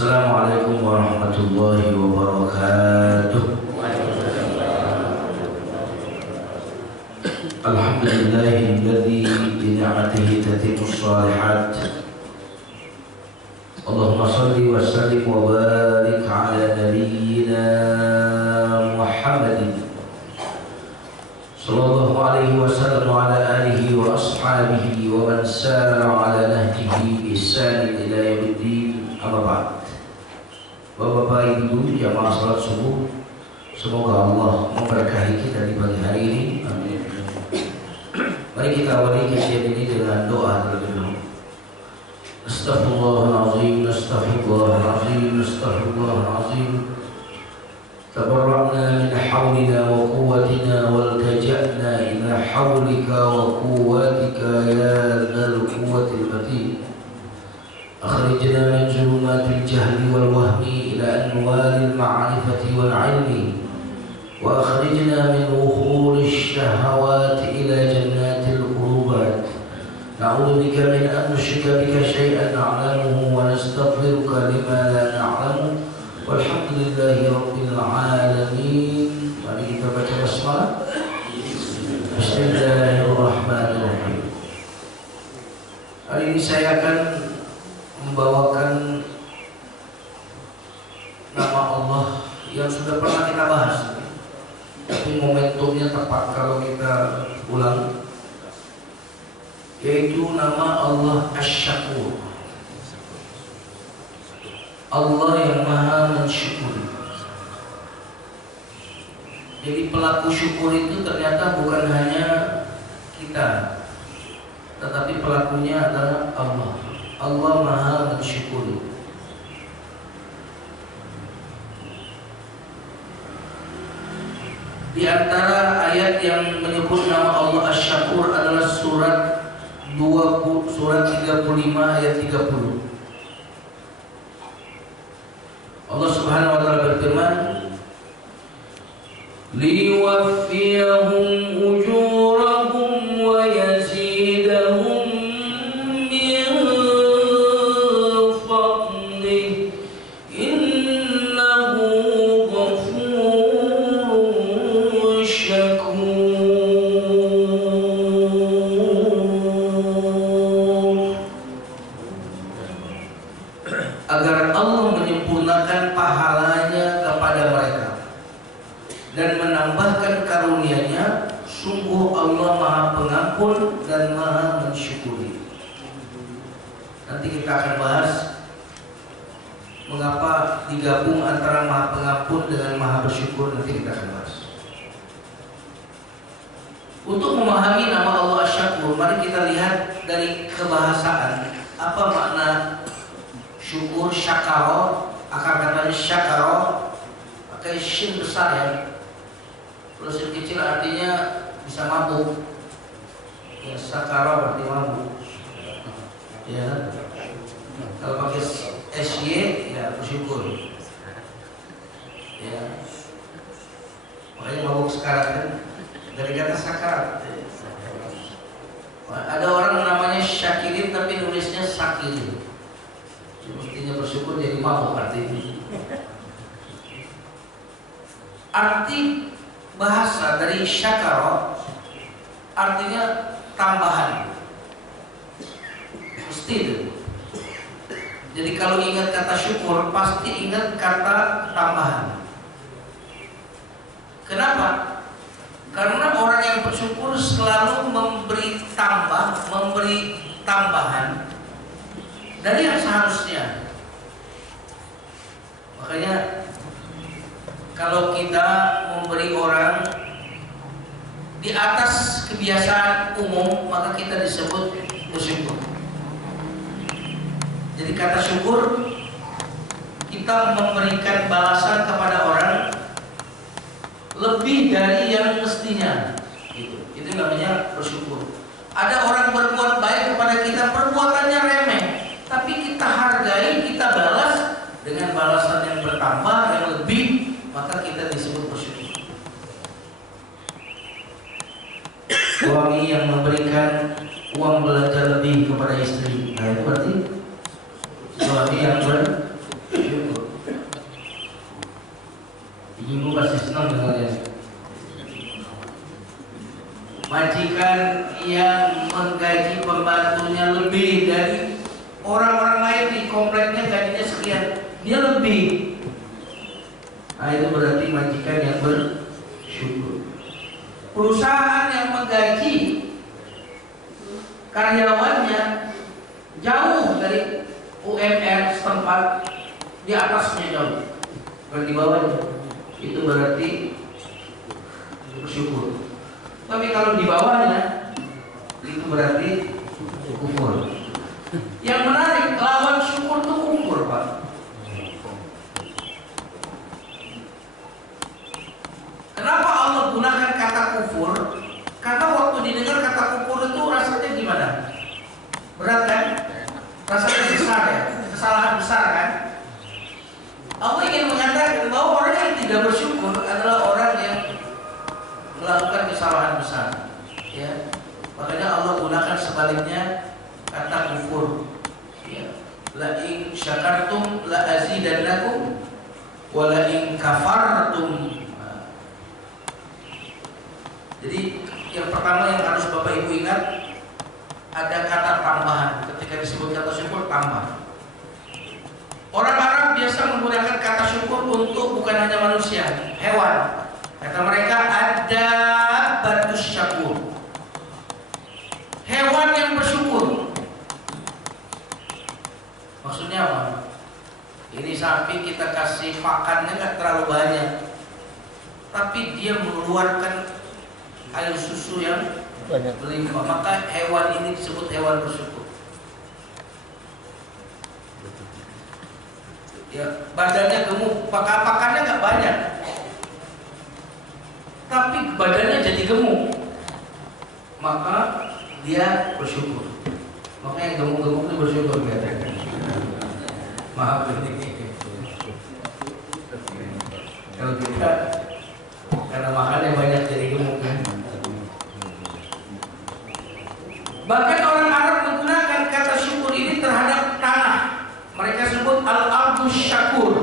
Assalamualaikum warahmatullahi wabarakatuh. Alhamdulillahilladzi bi ni'matihi tatimmus shalihat. Allahumma shalli wa sallim wa barik ala nabiyyina Muhammadin sallallahu alaihi wasallam wa ala alihi wa ashabihi wa man sara ala nahjihi bi ihsan ila yaumiddin. Amma ba'd. Bapak-bapak, ibu, jamaah salat subuh, semoga Allah memberkahi kita di pagi hari ini. Amin. Mari kita awali kajian ini dengan doa terlebih dahulu. Astaghfirullahaladzim, astaghfirullahaladzim, astaghfirullahaladzim. Tabarra'na min hawlina wa quwwatina wal taja'na ila hawlika wa quwwatika ya dzal quwwatil matin. أخرجنا من ظلمات الجهل والوهم إلى أنوار المعرفة والعلم وأخرجنا من وخور الشهوات إلى جنات القربات. نعوذ بك من أن نشرك بك شيئا نعلمه ونستغفرك لما لا نعلم والحمد لله رب العالمين. Mari kita baca basmalah. Bismillahirrahmanirrahim. Hari ini saya akan membawakan nama Allah yang sudah pernah kita bahas, tapi momentumnya tepat kalau kita ulang, yaitu nama Allah Asy-Syakur, Allah yang maha mensyukuri. Jadi pelaku syukur itu ternyata bukan hanya kita, tetapi pelakunya adalah Allah. Allah maha mensyukuri. Di antara ayat yang menyebut nama Allah Asy-Syakur adalah surat 35 ayat 30. Allah Subhanahu wa taala berfirman, "Liwaffiyahum ujurahum wa yazidahum min fadlihi innahu ghafurun syakur." Agar Allah menyempurnakan pahalanya kepada mereka dan menambahkan karunia-Nya, sungguh Allah Maha Pengampun dan Maha Mensyukuri. Nanti kita akan bahas mengapa digabung antara Maha Pengampun dengan Maha Bersyukur, nanti kita akan bahas. Untuk memahami nama Allah Asy-Syakur, mari kita lihat dari kebahasaan apa makna syukur. Syakaro, akar katanya syakaro, pakai shin besar ya. Kalau shin kecil artinya bisa mabuk. Ya, syakaro berarti mabuk. Ya. Kalau pakai SY ya bersyukur. Ya. Makanya mabuk sekarat kan dari kata sakarat. Ada orang namanya Syakirin tapi nulisnya Sakirin. Mestinya bersyukur jadi mabuk artinya. Arti bahasa dari syakaro artinya tambahan. Mesti itu. Jadi kalau ingat kata syukur pasti ingat kata tambahan. Kenapa? Karena orang yang bersyukur selalu memberi tambahan dari yang seharusnya. Makanya kalau kita memberi orang di atas kebiasaan umum, maka kita disebut bersyukur. Jadi kata syukur, kita memberikan balasan kepada orang lebih dari yang mestinya. Itu namanya bersyukur. Ada orang berbuat baik kepada kita, perbuatannya remeh, tapi kita hargai, kita balas dengan balasan yang bertambah, yang lebih, maka kita disebut bersyukur. Suami yang memberikan uang belanja lebih kepada istri, nah itu berarti suami yang bersyukur. yang menggaji pembantunya lebih dari orang-orang lain di kompleknya, gajinya sekian, dia lebih. Nah, itu berarti majikan yang bersyukur. Perusahaan yang menggaji karyawannya jauh dari UMR setempat, di atasnya jauh, bukan di bawahnya, itu berarti bersyukur. Tapi kalau di bawahnya, itu berarti kufur. Yang menarik, lawan syukur itu kufur, Pak. Kenapa Allah gunakan kata kufur? Karena waktu didengar kata kufur itu rasanya gimana? Berat kan? Rasanya besar ya? Kesalahan besar kan? Allah ingin mengatakan bahwa orang yang tidak bersyukur adalah orang yang melakukan kesalahan besar. Ya, makanya Allah gunakan sebaliknya kata kufur. Ya. La in syakartum la azidannakum wa la in kafartum. Jadi yang pertama yang harus Bapak Ibu ingat, ada kata tambahan. Ketika disebut kata syukur, tambah. Orang Arab biasa menggunakan kata syukur untuk bukan hanya manusia, hewan. Kata mereka ada batus syakur, hewan yang bersyukur. Maksudnya apa? Ini sapi kita kasih pakannya nggak terlalu banyak, tapi dia mengeluarkan air susu yang berlimpah, maka hewan ini disebut hewan bersyukur. Ya, badannya gemuk, pakannya nggak banyak, tapi badannya jadi gemuk, maka dia bersyukur. Maka yang gemuk-gemuk itu bersyukur, katanya. Maaf ini. Kalau kita karena makannya banyak jadi gemuk kan. Bahkan orang Arab menggunakan kata syukur ini terhadap tanah. Mereka sebut al-ardu syakur,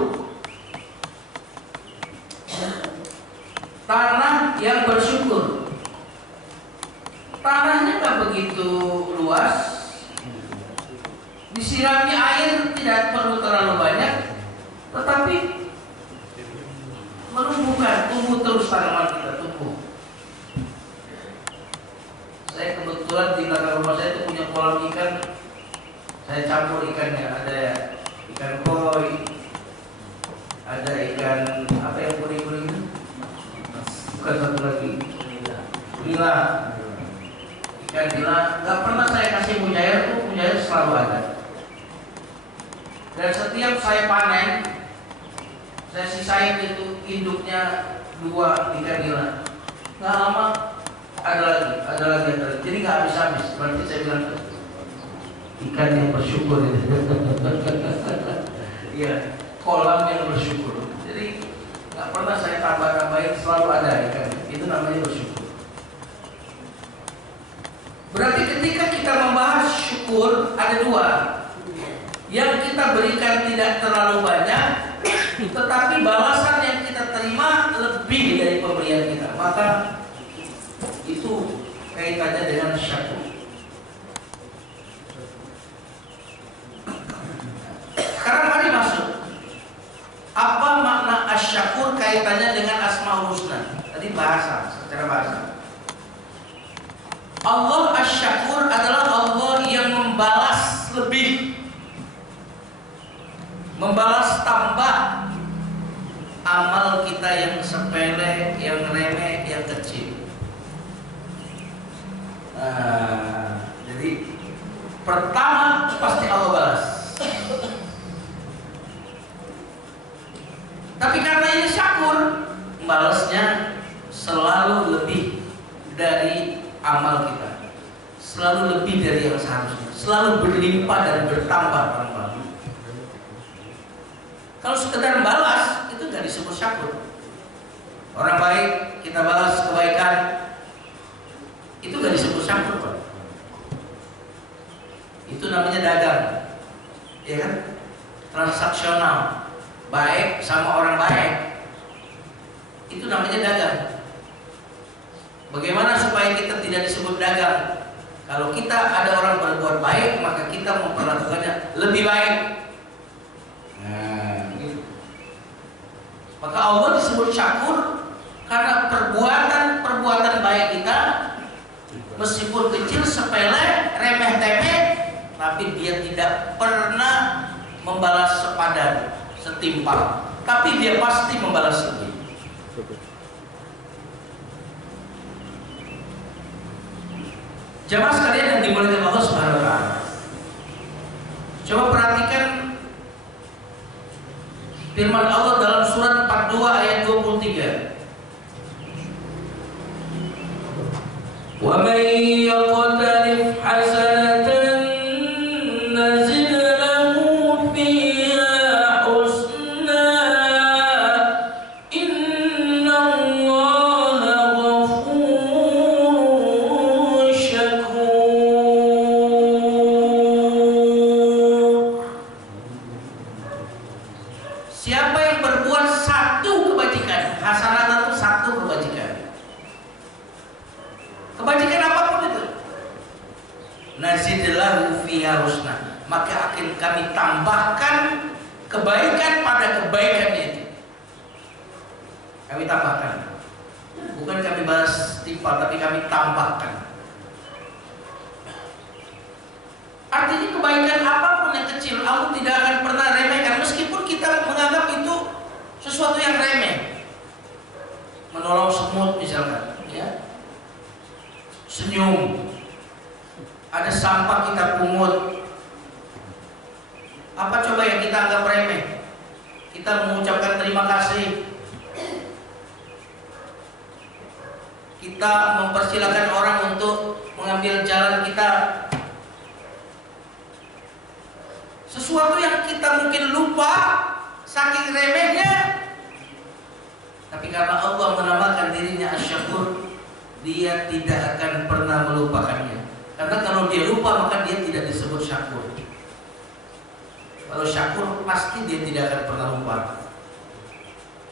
tanah yang bersyukur. Tanahnya tak begitu luas, disirami air tidak perlu terlalu banyak, tetapi menumbuhkan, tumbuh terus tanaman kita, tumbuh. Saya kebetulan di belakang rumah saya itu punya kolam ikan. Saya campur ikannya, ada ikan koi, ada ikan apa yang kuning-kuning, bukan satu lagi, nila, ikan nila. Gak pernah saya kasih mujair, tuh mujair selalu ada. Dan setiap saya panen, saya sisain itu induknya 2 ikan nila. Gak lama ada lagi. Jadi gak habis-habis. Berarti saya bilang ikan yang bersyukur itu. Iya, kolam yang bersyukur. Jadi nggak pernah saya tambah-tambahin, selalu ada ikan. Itu namanya bersyukur. Berarti ketika kita membahas syukur, ada 2. Yang kita berikan tidak terlalu banyak, tetapi balasan yang kita terima lebih dari pemberian kita. Maka itu kaitannya dengan syukur. Sekarang mari masuk. Apa makna asyakur kaitannya dengan Asmaul Husna? Tadi bahasa, secara bahasa. Allah asyakur adalah Allah yang membalas lebih, membalas tambah amal kita yang sepele, yang remeh, yang kecil. Jadi pertama pasti Allah balas. Tapi karena ini syakur, balasnya selalu lebih dari amal kita, selalu lebih dari yang seharusnya, selalu berlimpah dan bertambah-tambah. Kalau sekedar balas itu nggak disebut syakur. Orang baik kita balas kebaikan, itu nggak disebut syakur, Pak. Itu namanya dagang, ya kan? Transaksional. Baik sama orang baik, itu namanya dagang. Bagaimana supaya kita tidak disebut dagang? Kalau kita ada orang berbuat baik, maka kita memperlakukannya lebih baik. Nah, gitu. Maka Allah disebut syakur karena perbuatan baik kita, meskipun kecil, sepele, remeh-temeh, tapi dia tidak pernah membalas sepadan, setimpal, tapi dia pasti membalas lebih. Jamaah sekalian yang dimuliakan Allah Subhanahu wa taala. Coba perhatikan firman Allah dalam surat 42 ayat 23. Wa may yaqtarif hasanatan nazid lahu fiha husna innallaha ghafurun syakur. Siapa yang berbuat satu kebajikan, hasanah itu satu kebajikan. Kebajikan apapun itu, nazidlahu fiha husna, maka akan kami tambahkan kebaikan pada kebaikannya itu. Kami tambahkan, bukan kami balas timpal, tapi kami tambahkan. Artinya kebaikan apapun yang kecil, Allah tidak akan pernah remehkan, meskipun kita menganggap itu sesuatu yang remeh. Menolong semut misalkan, ya. Senyum, ada sampah kita pungut. Apa coba yang kita anggap remeh? Kita mengucapkan terima kasih, kita mempersilahkan orang untuk mengambil jalan kita. Sesuatu yang kita mungkin lupa saking remehnya, tapi karena Allah menamakan dirinya Asy-Syakur, dia tidak akan pernah melupakannya. Karena kalau dia lupa, maka dia tidak disebut syakur. Kalau syakur, pasti dia tidak akan pernah lupa.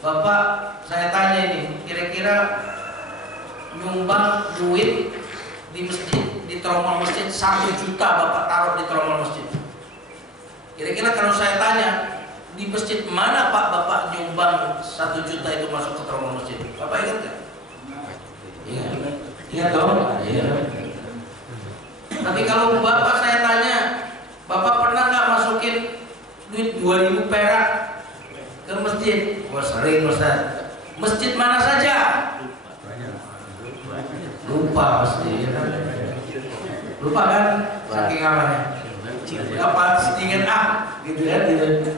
Bapak, saya tanya ini, kira-kira nyumbang duit di masjid, di tromol masjid 1 juta Bapak taruh di tromol masjid. Kira-kira kalau saya tanya, di masjid mana Pak Bapak nyumbang 1 juta itu masuk ke tromol masjid? Bapak ingat gak? Iya dong. Iya. Tapi kalau Bapak saya tanya, Bapak pernah nggak masukin duit 2.000 perak ke masjid? Wah sering Ustaz. Masjid mana saja? Lupa pasti. Ya kan? Lupa kan? Saking amannya. Apa sedikit gitu kan? Gitu.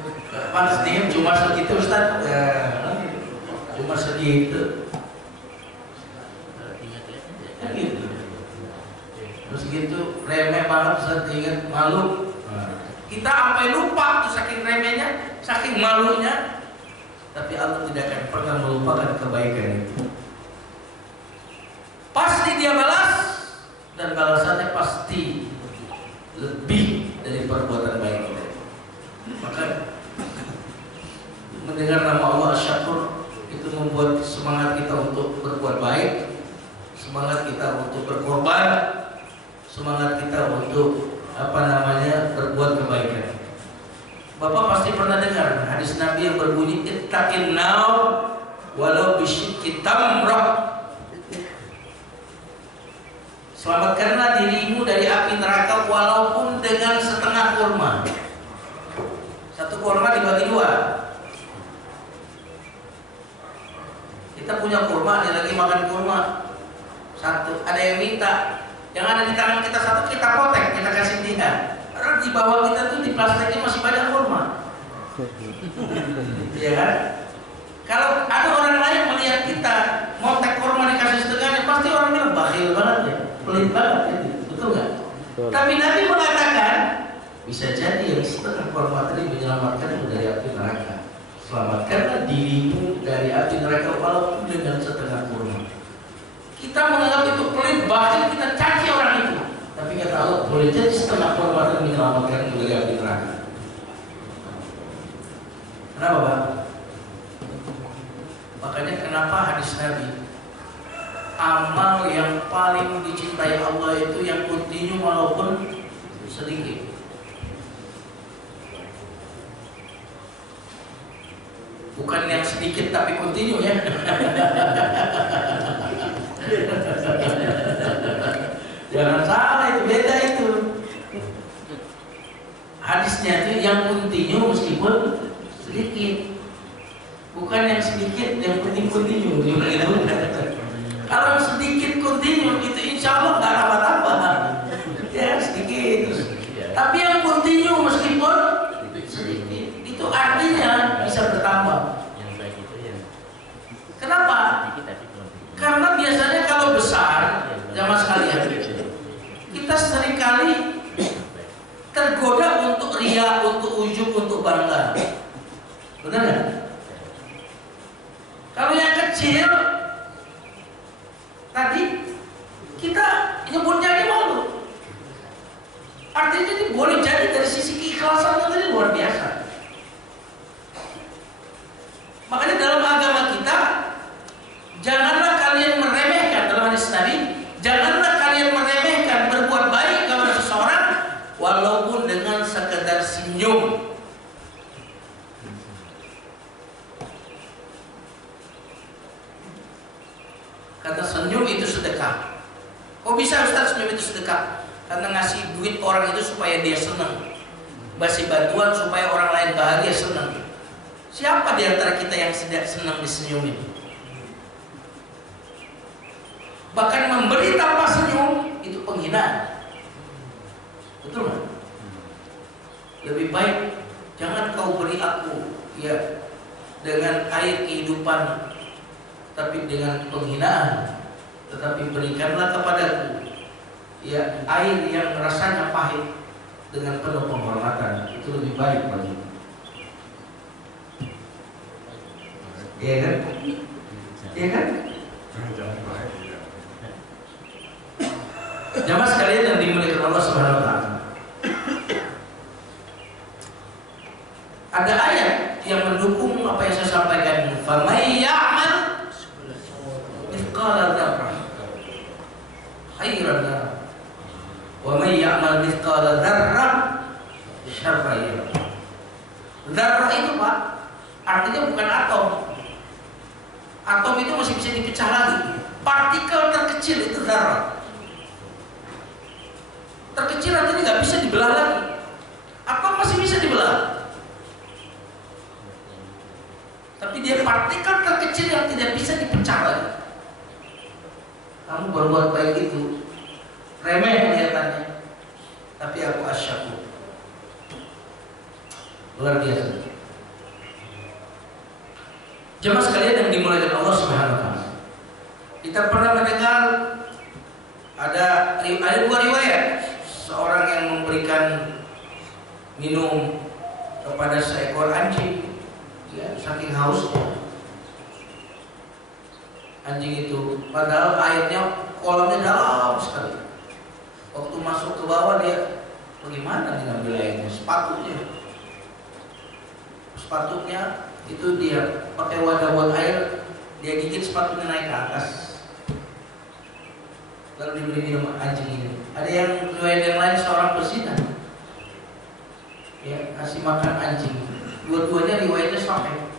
Apa sedikit cuma segitu Ustaz? Cuma segitu. Gitu. Terus gitu remeh banget, Ustaz, ingat malu. Kita sampai lupa tuh saking remehnya, saking malunya. Tapi Allah tidak akan pernah melupakan kebaikan itu. Pasti dia balas, dan balasannya pasti lebih dari perbuatan baik kita. Maka mendengar nama Allah Asy-Syakur itu membuat semangat kita untuk berbuat baik, semangat kita untuk berkorban, semangat kita untuk berbuat kebaikan. Bapak pasti pernah dengar hadis Nabi yang berbunyi ittaqin nar walau bisyikki tamrah. Selamatkanlah dirimu dari api neraka walaupun dengan setengah kurma. Satu kurma dibagi 2. Kita punya kurma, ada lagi makan kurma. Satu, ada yang minta, yang ada di tangan kita satu kita potek, kita kasih dia. Karena di bawah kita tuh di plastiknya masih banyak kurma. Iya kan? Kalau ada orang lain melihat kita motek kurma dikasih setengahnya, pasti orang bilang bakhil banget ya, pelit banget ya, betul nggak? Tapi Nabi mengatakan bisa jadi yang setengah kurma tadi menyelamatkanmu dari api neraka. Selamatkanlah dirimu dari api neraka walaupun dengan setengah kurma. Kita menganggap itu pelit, bahkan kita caci orang itu. Tapi kata Allah, boleh jadi setengah kurma itu menyelamatkan dari api neraka. Kenapa Pak? Makanya kenapa hadis Nabi, amal yang paling dicintai Allah itu yang kontinu walaupun sedikit. Bukan yang sedikit tapi kontinu ya. Jangan salah, itu beda itu. Hadisnya itu yang kontinu meskipun sedikit. Bukan yang sedikit yang kontinu. Kalau sedikit kontinu itu insya Allah nggak tambah-tambah. Ya sedikit. Tapi yang kontinu meskipun sedikit itu artinya bisa bertambah. Kenapa? Karena biasanya kalau besar, jamaah sekalian, kita seringkali tergoda untuk ria, untuk ujub, untuk bangga. Benar nggak? Kalau yang kecil tadi kita nyebutnya ini malu. Artinya ini boleh jadi dari sisi keikhlasan tadi luar biasa. Makanya dalam agama kita, janganlah kalian meremehkan, dalam hadis Nabi, janganlah kalian meremehkan berbuat baik kepada seseorang walaupun dengan sekedar senyum. Kata senyum itu sedekah. Kok bisa Ustaz senyum itu sedekah? Karena ngasih duit orang itu supaya dia senang, ngasih bantuan supaya orang lain bahagia, senang. Siapa di antara kita yang tidak senang disenyumin? Bahkan memberi tanpa senyum itu penghinaan. Betul nggak? Lebih baik jangan kau beri aku ya dengan air kehidupan, tapi dengan penghinaan. Tetapi berikanlah kepadaku ya air yang rasanya pahit dengan penuh penghormatan. Itu lebih baik bagiku. Iya kan? Iya kan? Jamaah sekalian yang dimuliakan Allah Subhanahu wa taala. Ada ayat yang mendukung apa yang saya sampaikan. Famay ya'mal mithqala dzarrah khairan yarah wa may ya'mal mithqala dzarrah syarran yarah. Dzarrah itu Pak, artinya bukan atom. Atom itu masih bisa dipecah lagi. Partikel terkecil itu dzarrah. Terkecil artinya nggak bisa dibelah lagi. Atom masih bisa dibelah, tapi dia partikel terkecil yang tidak bisa dipecah lagi. Kamu berbuat baik itu remeh kelihatannya, tapi aku asyakur, luar biasa. Jemaah sekalian yang dimuliakan Allah Subhanahu wa taala, kita pernah mendengar ada dua riwayat. Seorang yang memberikan minum kepada seekor anjing, ya, saking hausnya anjing itu, padahal airnya kolamnya dalam sekali. Waktu masuk ke bawah dia bagaimana nih ngambil airnya? Sepatunya itu dia pakai wadah buat air, dia gigit sepatunya naik ke atas, lalu diberi minum anjing ini. Ada yang riwayat yang lain seorang perzina, ya, kasih makan anjing. Dua-duanya riwayatnya sampai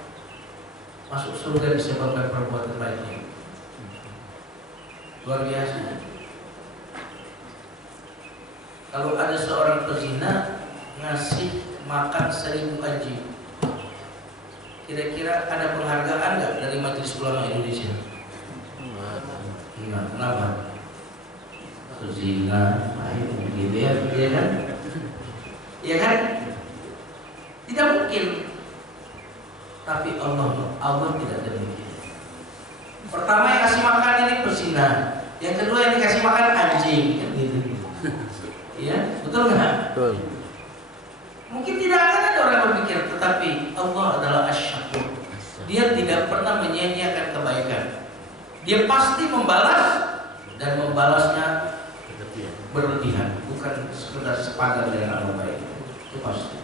masuk surga disebabkan perbuatan baiknya. Luar biasa. Kalau ada seorang pezina ngasih makan 1000 anjing, kira-kira ada penghargaan nggak dari Majelis Ulama Indonesia? Nah, kenapa? Pezina, gitu ya, iya kan? Iya kan? Tidak mungkin. Tapi Allah tidak demikian. Pertama yang kasih makan ini pezina, yang kedua yang dikasih makan anjing, gitu. Iya, betul nggak? Betul. Mungkin tidak akan ada orang berpikir, tetapi Allah adalah asy-syakur. Dia tidak pernah menyia-nyiakan kebaikan. Dia pasti membalas dan membalasnya berlebihan, bukan sekedar sepadan dengan amal baik. Itu pasti.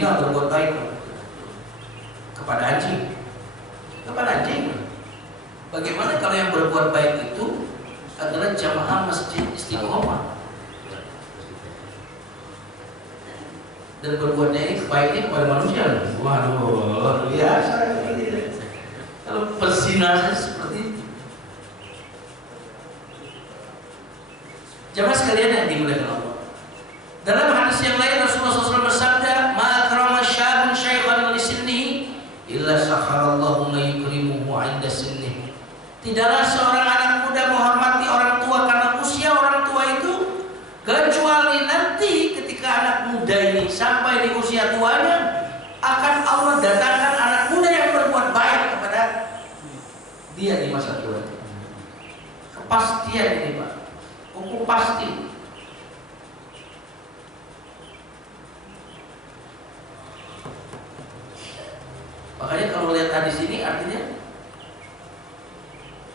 berzina berbuat baik kepada anjing. Kepada anjing. Bagaimana kalau yang berbuat baik itu adalah jamaah masjid istiqomah dan berbuatnya ini baiknya kepada manusia? Waduh, luar biasa. Kalau perzinahan seperti itu. Jamaah sekalian yang dimuliakan Allah. Dalam hadis yang lain Rasulullah SAW bersabda, "Ma akrama syabun syaikhan li sinnihi illa sakharallahu ma yukrimuhu 'inda sinnihi." Tidaklah seorang anak muda menghormati orang tua karena usia orang tua itu, kecuali nanti ketika anak muda ini sampai di usia tuanya akan Allah datangkan anak muda yang berbuat baik kepada dia di masa tua. Kepastian ini, Pak. Hukum pasti. Makanya kalau lihat hadis ini artinya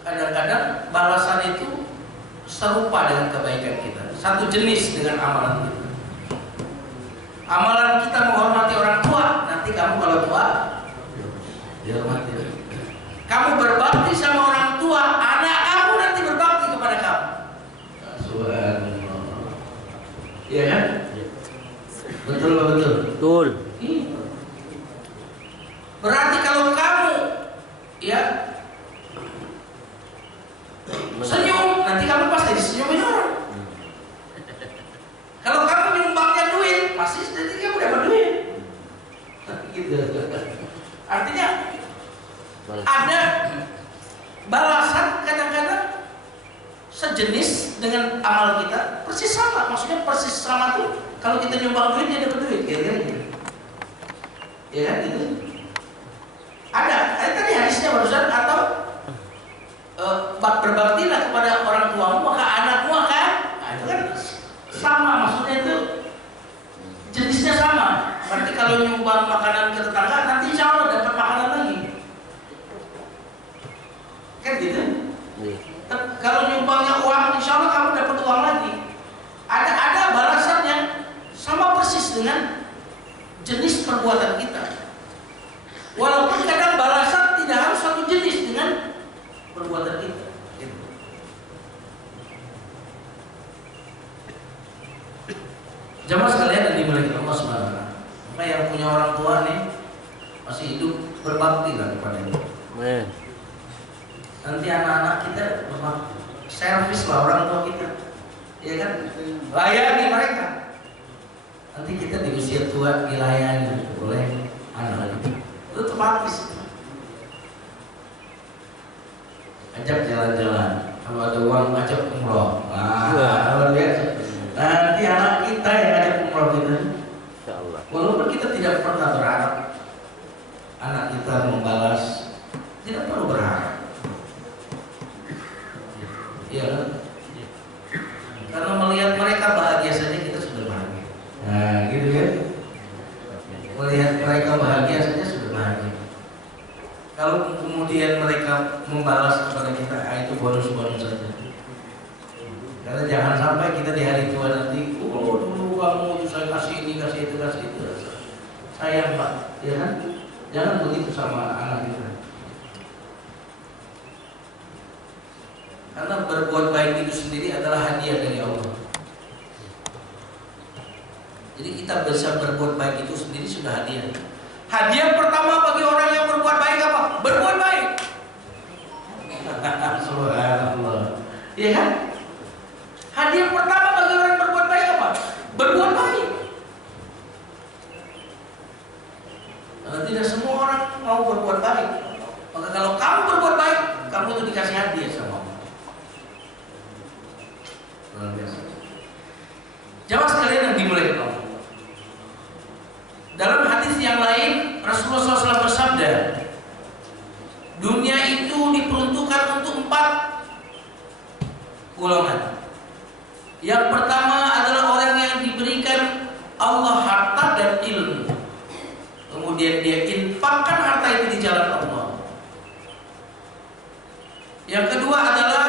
kadang-kadang balasan itu serupa dengan kebaikan kita, satu jenis dengan amalan kita. Amalan kita menghormati orang tua, nanti kamu kalau tua dihormati. Kamu berbakti sama orang tua, anak kamu nanti berbakti kepada kamu. Subhanallah. Iya kan? Betul betul. Betul. Berarti kalau kamu ya senyum, nanti kamu pasti disenyumin orang. Kalau kamu nyumbangnya duit, pasti nanti kamu dapat duit. Gitu. Artinya ada balasan kadang-kadang sejenis dengan amal kita, persis sama. Maksudnya persis sama tuh kalau kita nyumbang duit dia dapat duit, kira-kira gitu. Ya kan gitu. Ada tadi hadisnya barusan, atau berbaktilah kepada orang tuamu maka anakmu akan, nah itu kan sama, maksudnya itu jenisnya sama. Berarti kalau nyumbang makanan ke tetangga nanti insya Allah dapat makanan lagi, kan gitu. Kalau nyumbangnya uang insya Allah kamu dapat uang lagi. Ada balasan yang sama persis dengan jenis perbuatan kita. Walaupun kadang balasan tidak harus satu jenis dengan perbuatan kita. Jamaah sekalian yang dimuliakan Allah Subhanahu wa taala. Maka yang punya orang tua nih masih hidup, berbakti lah kepadanya. Nanti anak-anak kita berbakti, servis lah orang tua kita, ya kan? Layani mereka. Nanti kita di usia tua dilayani oleh anak-anak kita. Itu otomatis. Ajak jalan-jalan. Kalau ada uang ajak umroh. Luar biasa. Nanti anak kita yang ajak umroh kita. Insyaallah. Walaupun kita tidak pernah berharap anak kita membalas, tidak perlu berharap. Iya kan? Karena melihat mereka bahagia saja kita sudah bahagia. Nah, gitu kan? Melihat mereka bahagia saja sudah bahagia. Kalau kemudian mereka membalas kepada kita, itu bonus-bonus saja. Karena jangan sampai kita di hari tua nanti, oh dulu kamu saya kasih ini, kasih itu, kasih itu. Sayang Pak, ya kan? Jangan begitu sama anak kita. Karena berbuat baik itu sendiri adalah hadiah dari Allah. Jadi kita bisa berbuat baik itu sendiri sudah hadiah. Hadiah pertama bagi orang yang berbuat baik apa? Berbuat baik. Subhanallah. Iya kan? Hadiah pertama bagi orang yang berbuat baik apa? Berbuat baik. Karena tidak semua orang mau berbuat baik. Maka kalau kamu berbuat baik, kamu itu dikasih hadiah sama Allah. Luar biasa. Jamaah sekalian yang dimuliakan Allah. Dalam hadis yang lain Rasulullah SAW bersabda, dunia itu diperuntukkan untuk 4 golongan. Yang pertama adalah orang yang diberikan Allah harta dan ilmu, kemudian dia infakkan harta itu di jalan Allah. Yang kedua adalah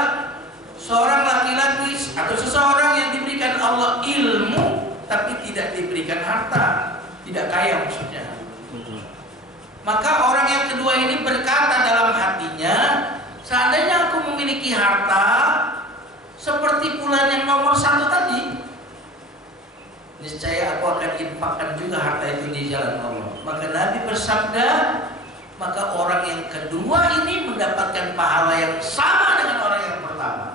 seorang laki-laki atau seseorang yang diberikan Allah ilmu tapi tidak diberikan harta, tidak kaya maksudnya. Maka orang yang kedua ini berkata dalam hatinya, seandainya aku memiliki harta seperti bulan yang nomor 1 tadi, niscaya aku akan infakkan juga harta itu di jalan Allah. Maka Nabi bersabda, maka orang yang kedua ini mendapatkan pahala yang sama dengan orang yang pertama.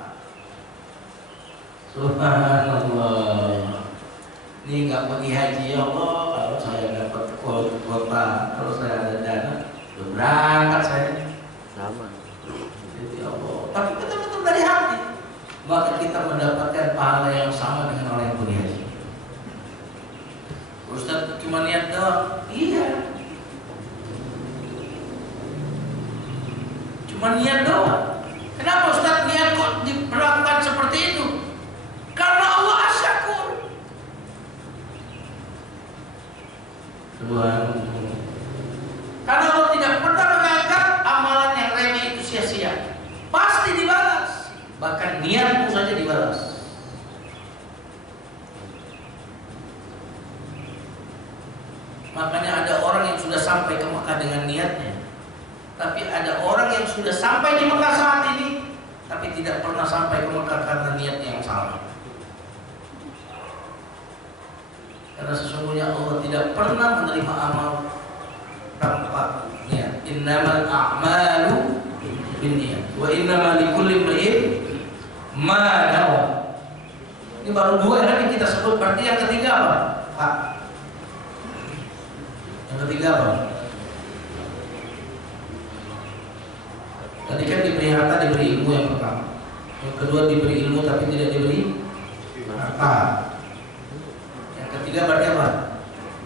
Subhanallah. Ini nggak pergi haji ya Allah, kalau saya dapat kuota, kalau saya ada dana, udah berangkat saya. Sama. Ya Allah. Tapi betul-betul dari hati, maka kita mendapatkan pahala yang sama dengan orang yang pergi haji. Ustaz cuma niat doang, iya. Cuma niat doang. Kenapa Ustaz niat kok diperlakukan seperti itu? Karena Allah asyakur. Karena Allah tidak pernah menganggap amalan yang remeh itu sia-sia. Pasti dibalas. Bahkan niatmu saja dibalas. Makanya ada orang yang sudah sampai ke Mekah dengan niatnya. Tapi ada orang yang sudah sampai di Mekah saat ini, tapi tidak pernah sampai ke Mekah karena niatnya yang salah. Karena sesungguhnya Allah tidak pernah menerima amal tanpa niat. Innamal a'malu binniyat wa innamal likulli imri'in ma nawa. Ini baru 2 yang kita sebut. Berarti yang ketiga apa, Pak? Yang ketiga apa? Tadi kan diberi harta, diberi ilmu yang pertama. Yang kedua diberi ilmu tapi tidak diberi harta. Yang ketiga berarti apa?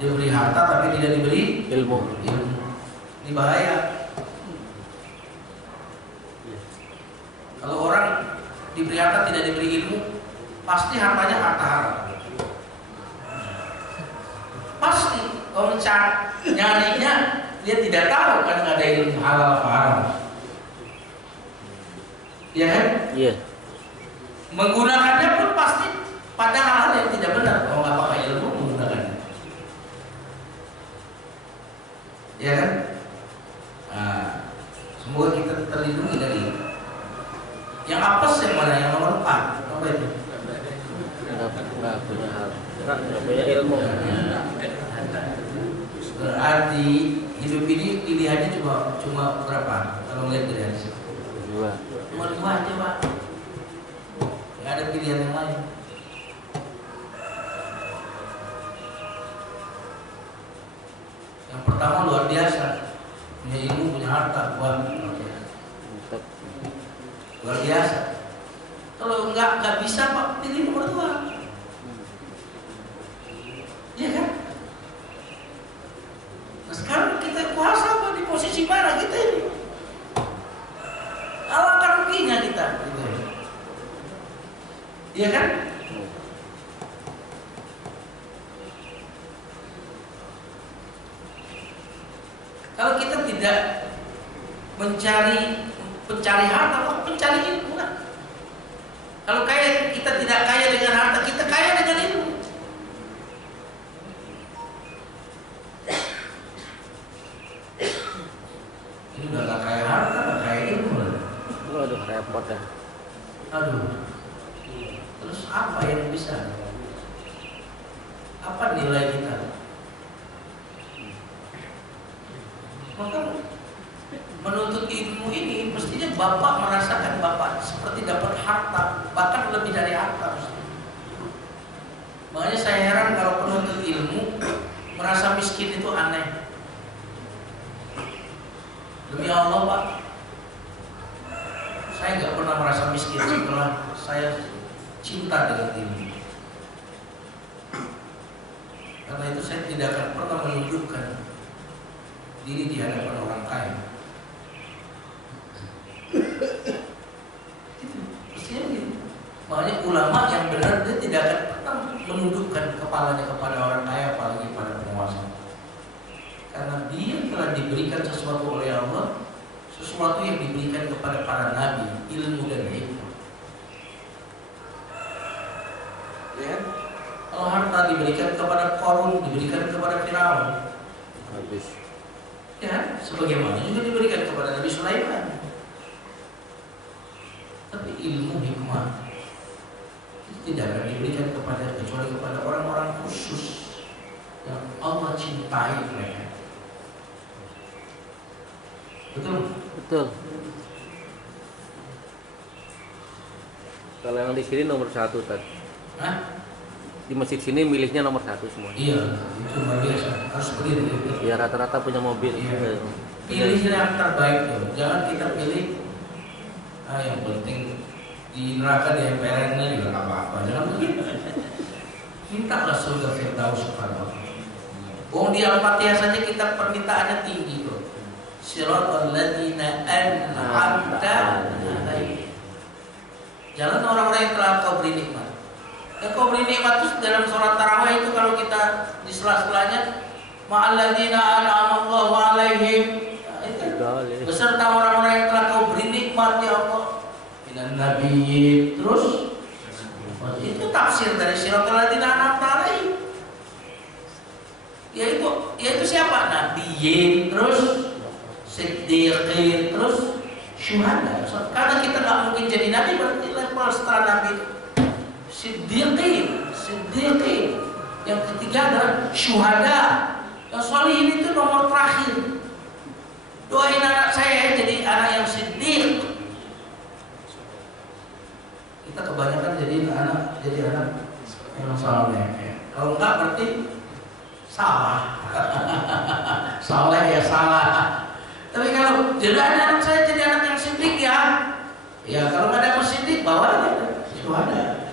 Diberi harta tapi tidak diberi Ilmu. Ini bahaya. Kalau orang diberi harta tidak diberi ilmu, pasti hartanya harta haram. Pasti. Kalau nyarinya dia tidak tahu kan nggak ada ilmu halal apa haram. Iya kan? Iya. Menggunakannya pun pasti pada hal-hal yang tidak benar. Kalau nggak pakai ilmu menggunakannya. Iya kan? Nah, semoga kita terlindungi dari itu. Yang apes yang mana? Yang nomor 4. Apa itu? Nggak punya hal. Nggak punya ilmu. Berarti hidup ini pilihannya cuma berapa? Kalau lihat dari hadis. 2. Cuma 2 aja, Pak. Nggak ada pilihan yang lain. Yang pertama luar biasa, punya ilmu, punya harta, luar biasa. Kalau nggak bisa, Pak, pilih nomor 2. Iya kan? Nah, sekarang kita kuasa apa, di posisi mana kita ini? Alangkah ruginya kita, gitu. Iya kan? Kalau kita tidak mencari harta, mencari ilmu kan? Kalau kita tidak kaya dengan harta, kita kaya dengan ilmu. Ini udah gak kaya harta, gak kaya ilmu. Waduh, repot ya. Aduh. Terus apa yang bisa? Apa nilai kita? Maka menuntut ilmu ini mestinya Bapak merasakan Bapak seperti dapat harta, bahkan lebih dari harta. Makanya saya heran kalau penuntut ilmu merasa miskin itu aneh. Demi Allah, Pak, saya nggak pernah merasa miskin setelah saya cinta dengan ilmu. Karena itu saya tidak akan pernah menunjukkan diri di hadapan orang kaya. Mestinya gitu. Makanya ulama yang benar dia tidak akan pernah menundukkan kepalanya kepada orang kaya, apalagi pada penguasa. Karena dia telah diberikan sesuatu oleh Allah, sesuatu yang diberikan kepada para nabi, ilmu dan hikmah. Ya, kalau harta diberikan kepada Qarun, diberikan kepada Firaun. Habis. Ya, sebagaimana juga diberikan kepada Nabi Sulaiman. Tapi ilmu hikmah itu tidak akan diberikan kecuali kepada orang-orang khusus yang Allah cintai mereka. Betul? Betul. Kalau yang di sini nomor 1 tadi. Hah? Di masjid sini milihnya nomor 1 semua. Iya, itu luar biasa. Harus seperti itu. Ya rata-rata punya mobil. Iya. Pilih yang terbaik tuh. Jangan kita pilih yang penting di neraka di MPR-nya juga nggak apa-apa. Jangan begitu. Mintalah surga Firdaus kepada Allah. Wong di Al-Fatihah saja kita permintaannya tinggi tuh. Siratal ladzina an'amta alaihim. Jalan orang-orang yang telah kau beri nikmat. Kau beri nikmat itu dalam sholat tarawih itu kalau kita di sela-selanya ma'alladzina an'amallahu alaihim, beserta orang-orang yang telah kau beri nikmat ya Allah, minan nabiyyin, terus itu tafsir dari siratal ladzina an'amta alaihim, yaitu siapa? Nabiyyin, terus siddiqin, terus syuhada. Karena kita nggak mungkin jadi nabi, berarti level setelah nabi itu siddiqin. Yang ketiga adalah syuhada. Yang sholihin itu nomor terakhir. Doain anak saya jadi anak yang siddiq. Kita kebanyakan jadi anak yang saleh. Kalau enggak berarti salah. Saleh ya salah. Tapi kalau jadi anak saya jadi anak yang siddiq ya kalau nggak ada siddiq bawa aja syuhada.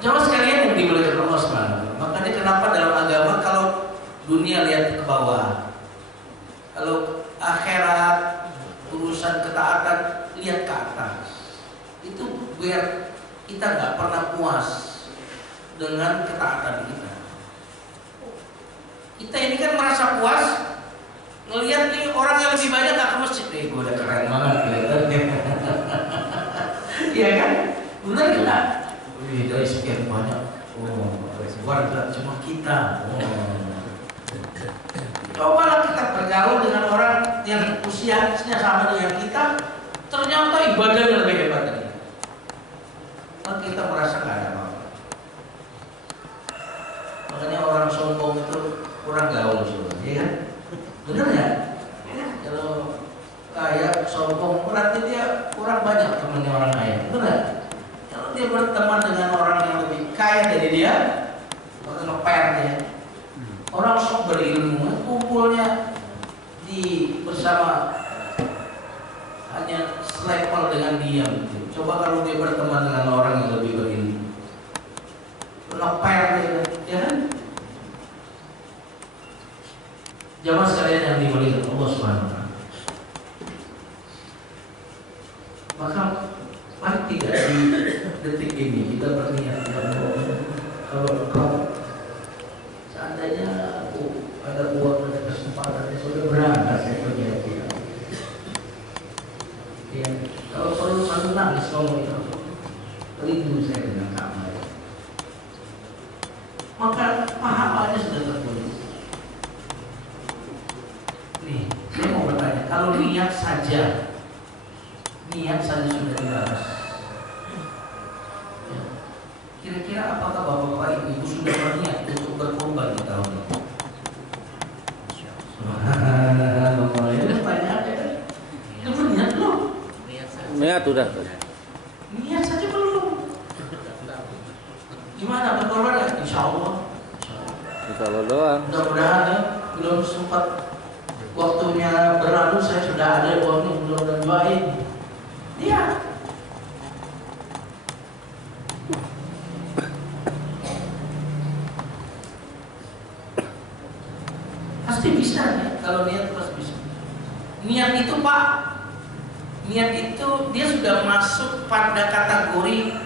Jamaah sekalian yang dimuliakan Allah SWT. Makanya kenapa dalam agama kalau dunia lihat ke bawah, kalau akhirat urusan ketaatan lihat ke atas. Itu biar kita nggak pernah puas dengan ketaatan kita. Kita ini kan merasa puas ngelihat nih orang yang lebih banyak nggak ke masjid. Gue udah keren banget kelihatannya. Iya kan? Benar nggak? Dari sekian banyak, warga cuma kita. Cobalah kita bergaul dengan orang yang usianya sama dengan kita, ternyata ibadahnya lebih hebat dari kita. Maka kita merasa nggak ada apa-apa. Makanya orang sombong itu kurang gaul juga, ya kan? Benar ya? Kalau kaya sombong berarti dia kurang banyak temannya orang kaya, benar? Kalau dia berteman dengan orang yang lebih kaya dari dia, maka ngeper dia. Orang sok berilmu, kumpulnya bersama hanya selevel dengan dia. Coba kalau dia berteman dengan orang yang lebih berilmu, ngeper dia, ya kan? Jamaah sekalian yang dimuliakan Allah SWT. Maka mari tidak di detik ini kita berniat kalau seandainya aku ada uang dan kesempatan sudah berangkat saya pergi haji. Ya, kalau perlu selalu nangis ngomong itu rindu saya dengan kamu. Maka pahalanya sudah tertulis. Nih, saya mau bertanya, kalau niat saja sudah dibalas. Ya. Kira-kira apakah bapak-bapak ibu sudah berniat untuk berkorban di tahun ini? Subhanallah, ini pertanyaannya kan? Itu berniat belum? Niat sudah. Niat saja belum. Gimana berkorban ya? Insya Allah. Insya Allah doang. Mudah-mudahan ya, belum sempat waktunya berlalu saya sudah ada uangnya, mudah-mudahan doain. Iya. Pasti bisa ya, kalau niat pasti bisa. Niat itu Pak, niat itu dia sudah masuk pada kategori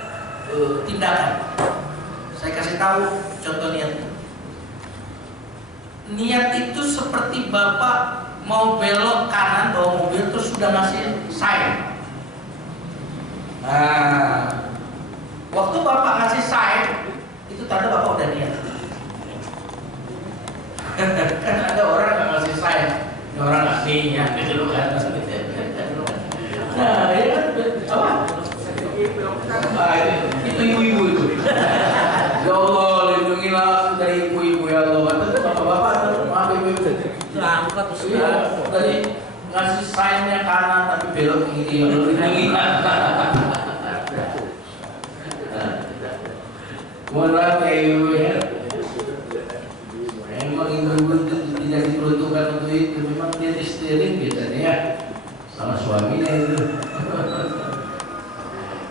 tindakan. Saya kasih tahu contoh niat. Niat itu seperti Bapak mau belok kanan bawa mobil terus sudah ngasih sign. Nah, waktu Bapak ngasih sign itu tanda Bapak udah niat. Kan ada orang nggak ngasih sign, ini orang nggak niat gitu kan. Nah, ya kan apa? Itu ibu-ibu itu. Ya Allah, lindungilah aku dari ibu-ibu ya Allah. Kata bapak-bapak, maaf ibu-ibu. Angkat Tadi ngasih signnya kanan tapi belok kiri, ya Allah lindungilah. Mohon maaf ya ibu ya. Memang ibu-ibu itu tidak diperuntukkan untuk itu. Memang dia di steering biasanya ya, sama suaminya itu.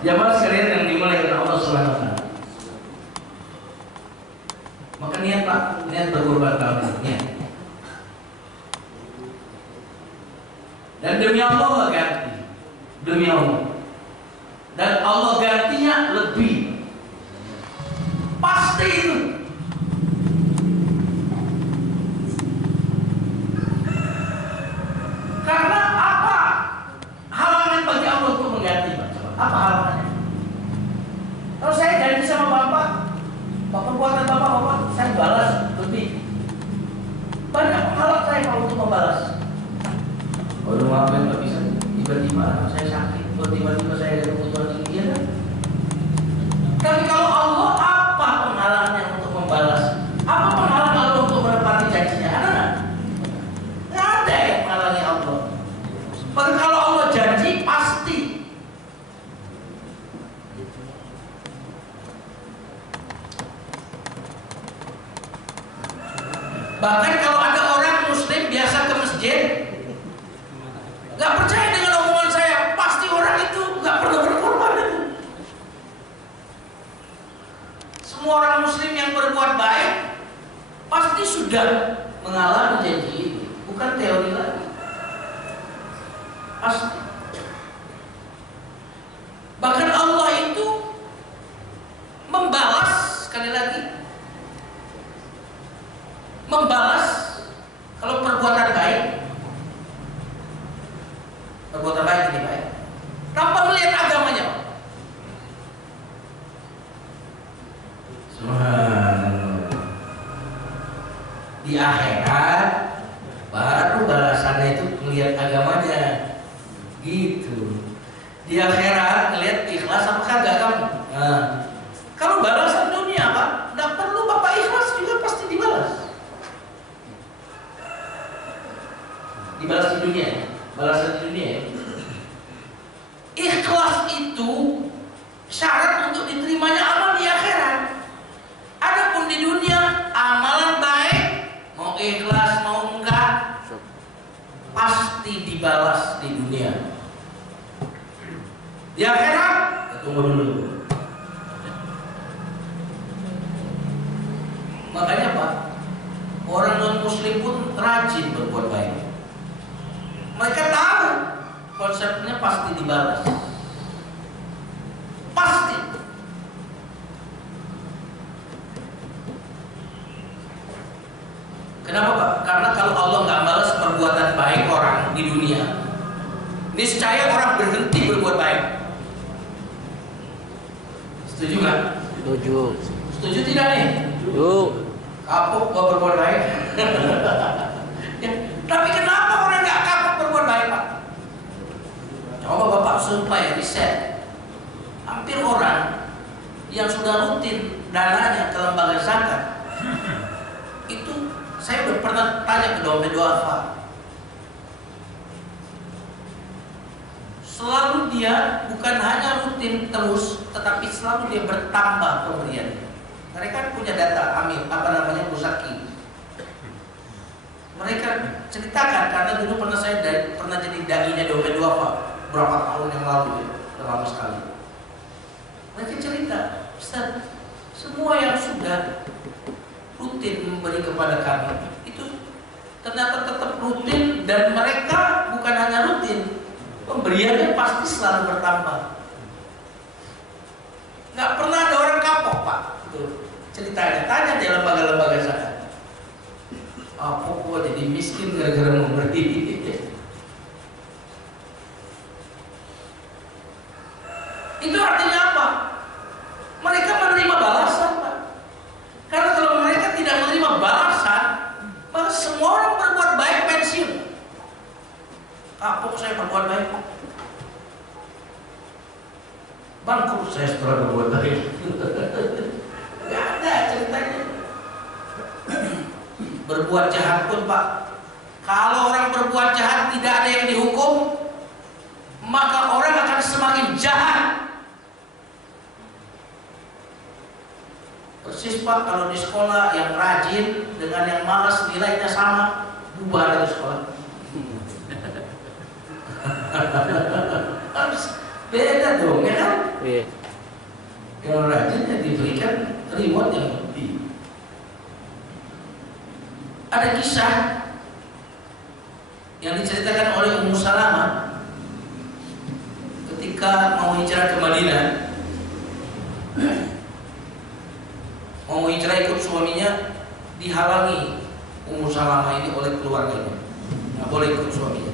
Jamaah sekalian yang dimulai oleh Allah Subhanahu wa taala. Maka niat Pak, niat berkorban tahun ini. Niat. Dan demi Allah ganti. Demi Allah. Dan Allah gantinya lebih. Pasti itu. Karena apa halangan bagi Allah untuk mengganti Pak? Apa halangannya? Kalau saya janji sama Bapak perbuatan Bapak saya balas lebih. Banyak penghalang saya kalau untuk membalas. Waduh maaf ya nggak bisa. Tiba-tiba saya sakit, tiba-tiba saya ada kebutuhan ini ya kan? Tapi kalau Allah apa penghalangnya untuk membalas? Apa penghalang Allah untuk menepati janjinya? Ada nggak? Nggak ada yang menghalangi Allah. Padahal kalau Allah janji pasti. Bahkan kalau ada orang Muslim biasa ke masjid, nggak percaya dengan omongan saya, pasti orang itu nggak perlu berkorban itu. Semua orang Muslim yang berbuat baik pasti sudah mengalami janji itu, bukan teori lagi. Pasti. Bahkan Allah itu membalas sekali lagi. Membalas kalau perbuatan baik ini baik tanpa melihat agamanya. Subhanallah. Di akhirat baru balasannya itu melihat agamanya gitu. Di akhirat melihat ikhlas apa kagak kamu. Nah, kalau balasan dunia Pak, tidak perlu Bapak ikhlas juga pasti dibalas. Dibalas di dunia ya, balasan di dunia ya. Ikhlas itu syarat untuk diterimanya amal di akhirat. Adapun di dunia amalan baik mau ikhlas mau enggak pasti dibalas di dunia. Di akhirat tunggu dulu. Makanya Pak, orang non muslim pun rajin berbuat baik. Mereka tahu konsepnya pasti dibalas. Pasti. Kenapa Pak? Karena kalau Allah nggak balas perbuatan baik orang di dunia, niscaya orang berhenti berbuat baik. Setuju nggak? Setuju. Setuju tidak nih? Setuju. Kapok mau berbuat baik. Ya, tapi kenapa orang nggak kapok berbuat baik Pak? Coba Bapak supaya riset. Hampir orang yang sudah rutin dananya ke lembaga zakat itu saya udah pernah tanya ke dompet duafa. Selalu dia bukan hanya rutin terus, tetapi selalu dia bertambah pemberiannya. Mereka punya data Musaki. Mereka ceritakan karena dulu saya pernah jadi da'inya dompet duafa berapa tahun yang lalu ya, lama sekali. Mereka cerita, Ustaz, semua yang sudah rutin memberi kepada kami itu ternyata tetap rutin dan mereka bukan hanya rutin, pemberiannya pasti selalu bertambah. Nggak pernah ada orang kapok Pak. Itu ceritanya, tanya di lembaga-lembaga zakat. Apa gua jadi miskin gara-gara memberi? Itu artinya apa? Mereka menerima balasan Pak. Karena kalau mereka tidak menerima balasan, maka berbuat baik. Bangkrut saya setelah berbuat baik. Gak ada ceritanya. Berbuat jahat pun Pak, kalau orang berbuat jahat tidak ada yang dihukum, maka orang akan semakin jahat. Persis Pak, kalau di sekolah yang rajin dengan yang malas nilainya sama, bubar di sekolah. Harus beda dong, ya kan? Iya. Yang rajinnya diberikan reward yang lebih. Ada kisah yang diceritakan oleh Ummu Salamah ketika mau hijrah ke Madinah. Mau hijrah ikut suaminya, dihalangi Ummu Salamah ini oleh keluarganya, nggak boleh ikut suaminya.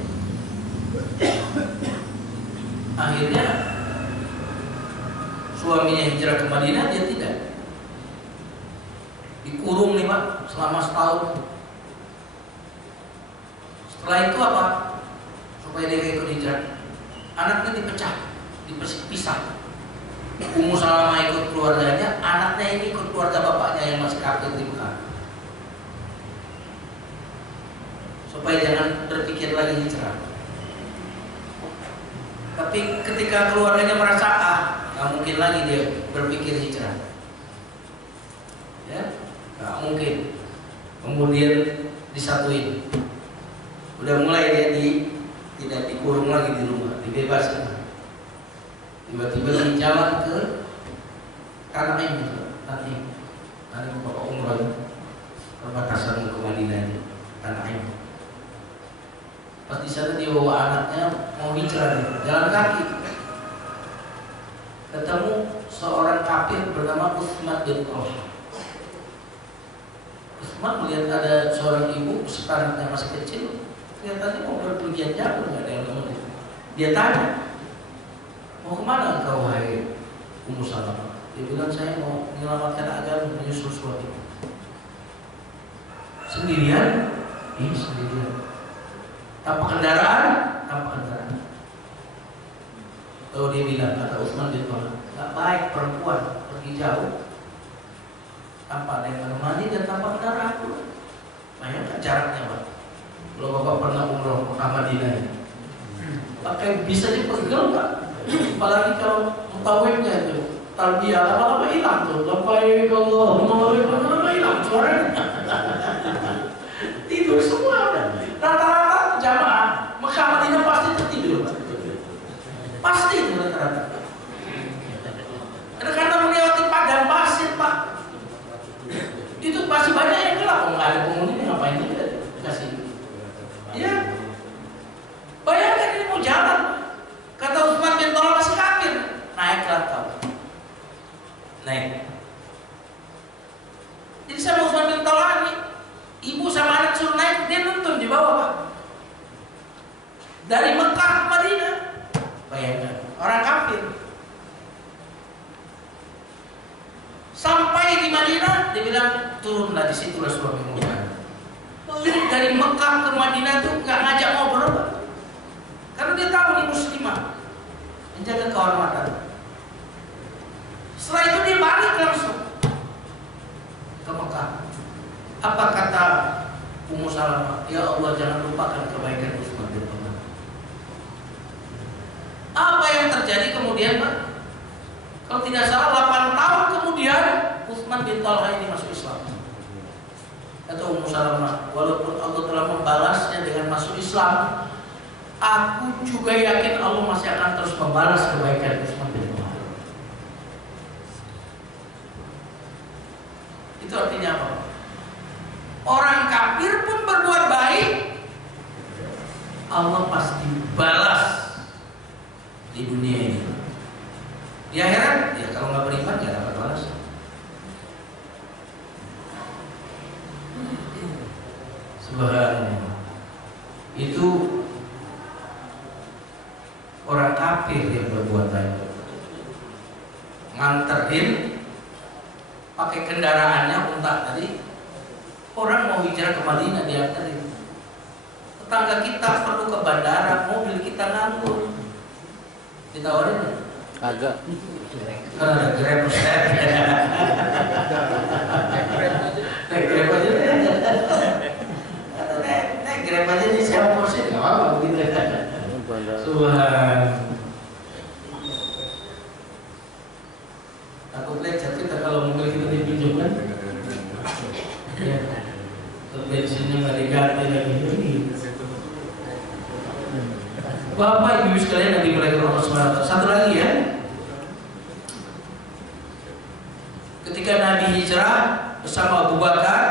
Akhirnya suaminya hijrah ke Madinah, dia tidak, dikurung nih Pak selama setahun. Setelah itu apa? Supaya dia ikut hijrah, anaknya dipecah, dipisah. Ummu Salamah ikut keluarganya, anaknya ini ikut keluarga bapaknya yang masih kafir di Mekah. Supaya jangan berpikir lagi hijrah. Tapi ketika keluarganya merasa nggak mungkin lagi dia berpikir hijrah, ya nggak mungkin. Kemudian disatuin, udah mulai dia tidak dikurung lagi di rumah, dibebasin. Tiba-tiba lagi jalan ke Tan'im, Bapak umrah perbatasan ke Madinah, Tan'im. Pas di sana dia bawa anaknya mau hijrah, jalan kaki. Ketemu seorang kafir bernama Utsman bin Talha. Utsman melihat ada seorang ibu anaknya masih kecil, kelihatannya mau berpergian jauh, nggak ada yang nemenin. Dia tanya, mau kemana engkau wahai Ummu Salamah? Dia bilang, saya mau menyelamatkan agama, menyusul suami. Sendirian? Iya sendirian. Tanpa kendaraan? Tanpa kendaraan. Lalu dia bilang, kata Utsman bin Talha, gak baik perempuan pergi jauh tanpa ada yang menemani dan tanpa kendaraan pula. Bayangkan jaraknya Pak. Kalau Bapak pernah umroh ke Madinah, pakai bis aja pegel Pak. Apalagi kalau mutawibnya itu talbiyah, lama-lama hilang tuh. Labbaik Allahumma labbaik, lama-lama hilang suaranya. Tidur semua udah. Rata-rata jamaah Mekah Madinah pasti tertidur. Pasti itu rata-rata. Karena melewati padang pasir Pak. Itu masih banyak yang gelap. Kalau nggak ada penghuni ngapain juga kasih. Ya. Bayangkan ini mau jalan. Kata Utsman bin Talha masih kafir, naiklah kau. Naik. Jadi sama Utsman bin Talha ini, ibu sama anak suruh naik, dia nuntun di bawah Pak. Dari Mekah ke Madinah. Bayangkan, orang kafir. Sampai di Madinah, dia bilang turunlah di situlah suamimu. Dari Mekah ke Madinah tuh nggak ngajak ngobrol Pak. Karena dia tahu dia muslimah, menjaga kehormatan. Setelah itu dia balik langsung ke Mekah. Apa kata Ummu Salamah? Ya Allah, jangan lupakan kebaikan Utsman bin Talha. Apa yang terjadi kemudian Pak? Kalau tidak salah 8 tahun kemudian Utsman bin Talha ini masuk Islam. Kata Ummu Salamah, walaupun Allah telah membalasnya dengan masuk Islam, aku juga yakin Allah masih akan terus membalas kebaikan Utsman bin Talha. Itu artinya apa? Orang kafir pun berbuat baik, Allah pasti balas di dunia ini. Di akhirat, ya kalau nggak beriman nggak dapat balas. Subhanallah. Itu orang kafir yang berbuat baik, nganterin pakai kendaraannya unta tadi. Orang mau hijrah ke Madinah dianterin, Tetangga kita perlu ke bandara, mobil kita nganggur. Ditawarin nggak? Agak. Karena ada Grab Ustaz. Naik Grab aja. Naik Grab aja nih saya mau sih nggak apa-apa gitu. Tuhan. Takut lecet kita kalau mobil kita dipinjamkan. Ya. Bensinnya nggak diganti lagi. Bapak Ibu sekalian yang dimuliakan Allah SWT. Satu lagi ya. Ketika Nabi hijrah bersama Abu Bakar,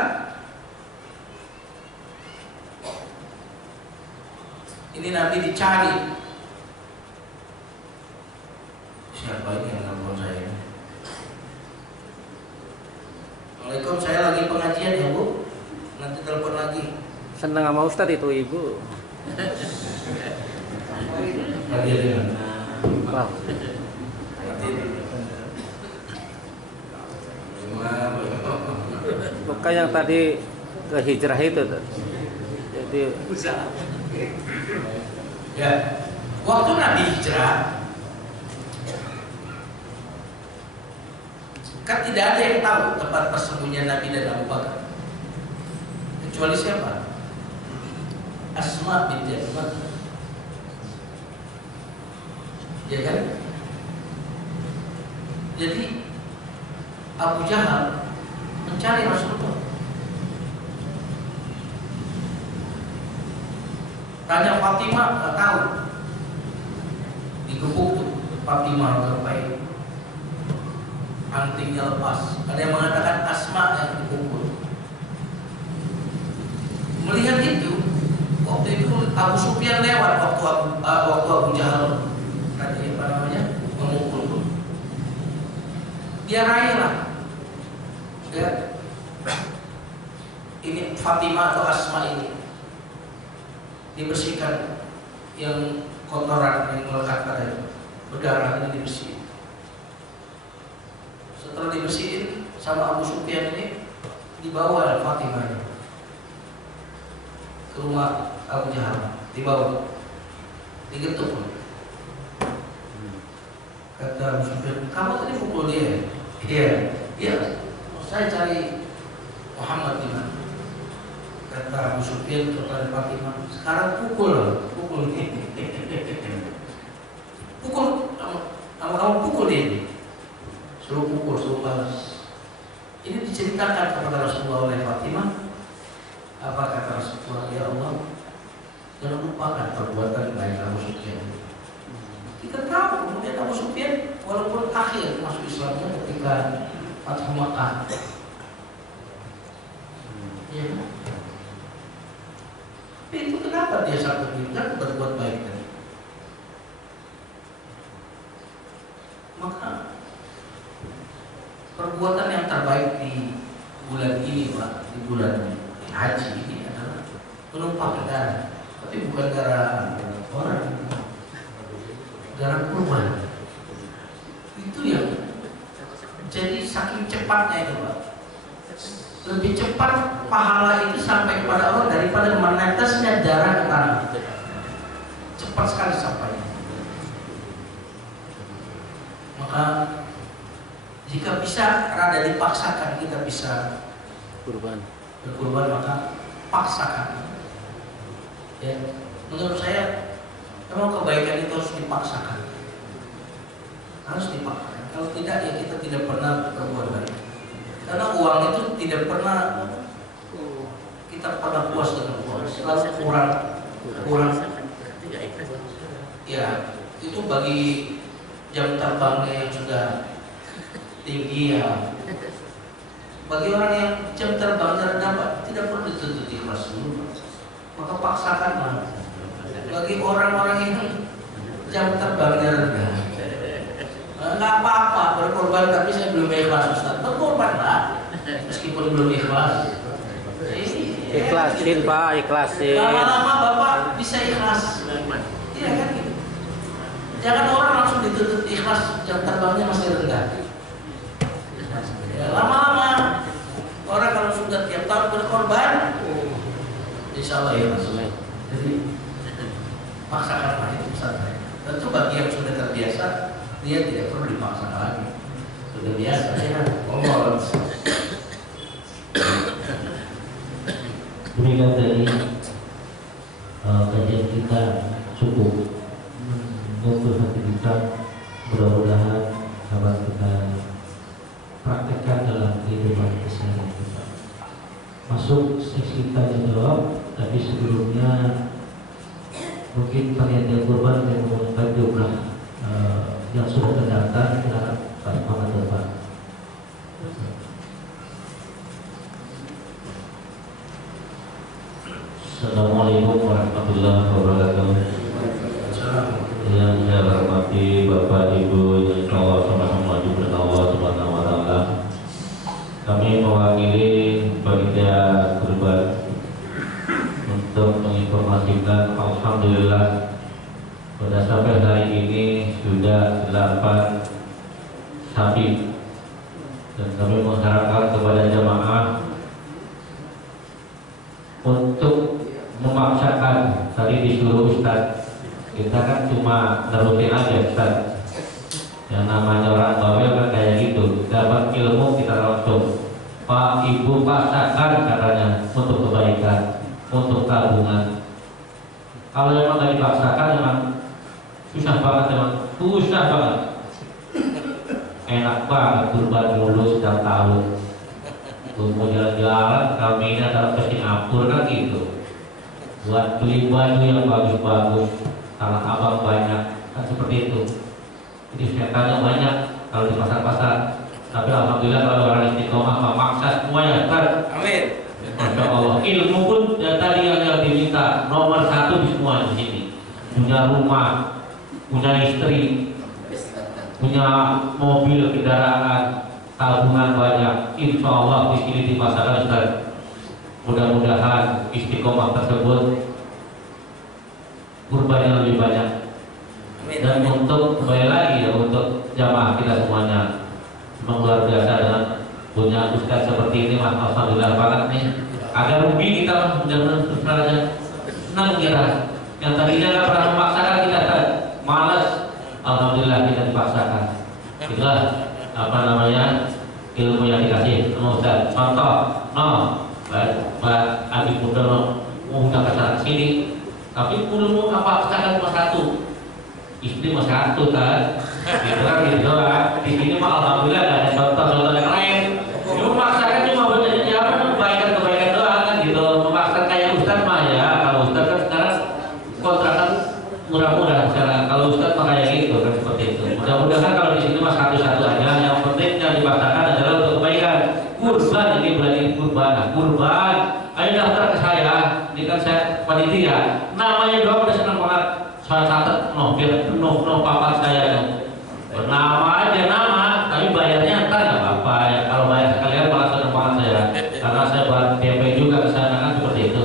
ini Nabi dicari. Siapa ini yang nelfon saya? Assalamualaikum, saya lagi pengajian ya Bu. Nanti telepon lagi. Senang sama Ustadz itu Ibu. Lagi dengan. Wow. Bukan yang tadi ke hijrah itu tuh. Jadi Ya, waktu Nabi hijrah, kan tidak ada yang tahu tempat persembunyian Nabi dan Abu Bakar, kecuali siapa? Asma binti Abi Bakar. Ya kan? Jadi Abu Jahal mencari Rasulullah. Tanya Fatimah, nggak tahu. Digebuk tuh Fatimah sampai antingnya lepas. Ada yang mengatakan Asma yang dipukul. Melihat itu, waktu itu Abu Sufyan lewat waktu Abu Jahal tadi apa namanya memukul. Dia railah. Ya. Ini Fatimah atau Asma ini dibersihkan, yang kotoran yang melekat pada berdarah ini dibersihin. Setelah dibersihin sama Abu Sufyan ini, dibawa Fatimah ke rumah Abu Jahal, dibawa, digetuk. Kata Abu Sufyan, kamu tadi pukul dia? Iya, saya cari Muhammad di mana? Kata Abu Sufyan kepada Fatimah, sekarang pukul ini. Pukul, kamu pukul dia. Suruh pukul, suruh balas. Ini diceritakan kepada Rasulullah oleh Fatimah. Apa kata Rasulullah? Ya Allah, jangan lupakan perbuatan baik Abu Sufyan. Kita tahu kemudian Abu Sufyan walaupun akhir masuk Islamnya ketika Fathu Makkah. Ya. Tapi itu kenapa dia satu bintang berbuat baik tadi? Maka perbuatan yang terbaik di bulan ini Pak, di bulan haji ini adalah menumpahkan darah, tapi bukan darah orang, darah kurban. Itu yang jadi saking cepatnya itu Pak. Lebih cepat pahala itu sampai kepada Allah daripada menetesnya darah ke tanah. Cepat sekali sampainya. Maka jika bisa rada dipaksakan kita bisa berkurban, maka paksakan. Ya, menurut saya memang kebaikan itu harus dipaksakan. Harus dipaksakan. Kalau tidak ya kita tidak pernah berbuat baik. Karena uang itu tidak pernah kita puas dengan uang. Selalu kurang. Ya, itu bagi jam terbangnya yang sudah tinggi ya. Bagi orang yang jam terbangnya rendah, tidak perlu dituntut ikhlas dulu. Maka paksakanlah. Bagi orang-orang yang jam terbangnya rendah, nggak apa-apa berkorban, tapi saya belum ikhlas Ustaz. Berkorbanlah meskipun belum ikhlas. Ikhlasin Pak, ikhlasin. Lama-lama Bapak bisa ikhlas. Iya kan gitu. Jangan orang langsung dituntut ikhlas jam terbangnya masih rendah. Ya, lama-lama orang kalau sudah tiap tahun berkorban, insya Allah ikhlas. Jadi paksakan lagi Ustaz saya. Tentu bagi yang sudah terbiasa, dia tidak perlu dipaksakan lagi. Sudah biasa ya. Allah. Demikian tadi kajian kita cukup untuk hati kita, mudah-mudahan dapat kita praktekkan dalam kehidupan keseharian kita. Masuk sesi tanya jawab, tapi sebelumnya mungkin panitia kurban yang mengumumkan jumlah yang sudah terdaftar, silakan Pak Muhammad Bapak. Assalamualaikum warahmatullahi wabarakatuh. Yang saya hormati Bapak Ibu yang insyaallah sama-sama juga Allah Subhanahu wa taala. Kami mewakili panitia kurban untuk menginformasikan alhamdulillah pada sampai hari ini sudah 8 sapi, dan kami mengharapkan kepada jamaah untuk memaksakan. Tadi disuruh Ustaz, kita kan cuma nerusin aja Ustaz. Yang namanya orang bawel kan kayak gitu, dapat ilmu kita langsung Pak Ibu paksakan katanya untuk kebaikan, untuk tabungan. Kalau memang gak dipaksakan memang susah banget, memang susah banget. Enak banget kurban dulu setiap tahun. Mau jalan-jalan, kami ini adalah ke Singapura kan gitu, buat beli baju yang bagus-bagus, tanah abang banyak kan seperti itu. Jadi setannya banyak kalau di pasar-pasar, tapi alhamdulillah kalau orang istiqomah memaksa semuanya kan. Amin. Masya Allah, ilmu pun ya, tadi yang diminta nomor 1 di semua di sini. Punya rumah, punya istri, punya mobil, kendaraan, tabungan banyak. Insya Allah di sini dipasarkan Ustaz. Mudah-mudahan istiqomah tersebut kurbannya lebih banyak. Dan untuk kembali lagi ya, untuk jamaah kita semuanya, memang luar biasa dengan punya Ustaz seperti ini, Mas. Alhamdulillah banget nih. Agak rugi kita mudah-mudahan saja senang kira. Yang tadinya nggak pernah memaksakan kita malas, alhamdulillah kita dipaksakan. Itulah apa namanya ilmu yang dikasih sama Ustaz. Contoh, Pak Adi Muda mau udah kesana sini, tapi ilmu apa paksakan cuma 1, istri cuma 1 kan, gitu kan gitu doang. Di sini mah alhamdulillah gak ada contoh-contoh yang lain. Ini memaksakan cuma kebaikan doang kan gitu. Memaksakan kayak Ustaz mah ya, kalau Ustaz kan sekarang kontrakan murah-murah sekarang. Kalau Ustaz mah kayak gitu kan, seperti itu. Mudah-mudahan kalau di sini mah 1-1 aja. Yang penting yang dipaksakan adalah untuk kebaikan. Kurban ini berarti kurban. Nah, kurban, ayo daftar ke saya. Ini kan saya panitia. Namanya doang udah senang banget. Saya catat, biar penuh papan saya. Nama aja nama, tapi bayarnya entar nggak apa-apa ya. Kalau bayar sekalian malah senang banget saya. Karena saya buat DP juga ke sana kan seperti itu.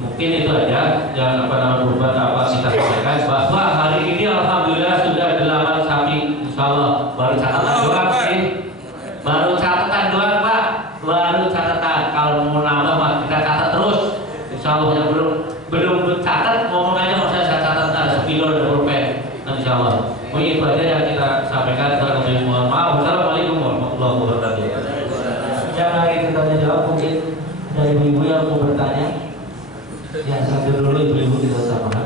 Mungkin itu aja yang apa namanya kurban apa kita sampaikan, bahwa hari ini alhamdulillah sudah 8 sapi, insyaallah. Baru catatan doang sih, baru catatan doang Pak, baru catatan. Kalau mau nambah Pak kita catat terus, insyaallah. Yang belum catat ngomong aja, mau saya catat ada sepilo dan pulpen, insyaallah. Mungkin itu aja yang kita sampaikan. Mohon maaf. Assalamualaikum warahmatullahi wabarakatuh. Yang lagi kita jawab mungkin dari ibu yang mau bertanya. Ya, sambil dulu ibu-ibu kita sama.